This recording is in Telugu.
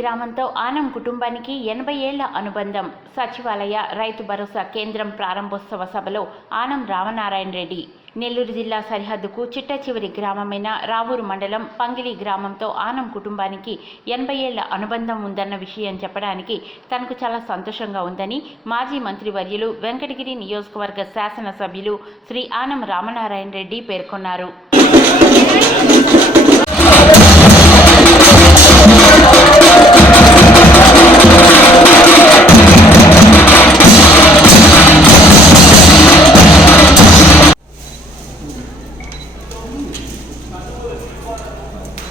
గ్రామంతో ఆనం కుటుంబానికి ఎనభై ఏళ్ల అనుబంధం సచివాలయ రైతు భరోసా కేంద్రం ప్రారంభోత్సవ సభలో ఆనం రామనారాయణ రెడ్డి నెల్లూరు జిల్లా సరిహద్దుకు చిట్ట చివరి గ్రామమైన రావూరు మండలం పంగిలి గ్రామంతో ఆనం కుటుంబానికి ఎనభై ఏళ్ల అనుబంధం ఉందన్న విషయం చెప్పడానికి తనకు చాలా సంతోషంగా ఉందని మాజీ మంత్రి వర్యులు వెంకటగిరి నియోజకవర్గ శాసనసభ్యులు శ్రీ ఆనం రామనారాయణ రెడ్డి పేర్కొన్నారు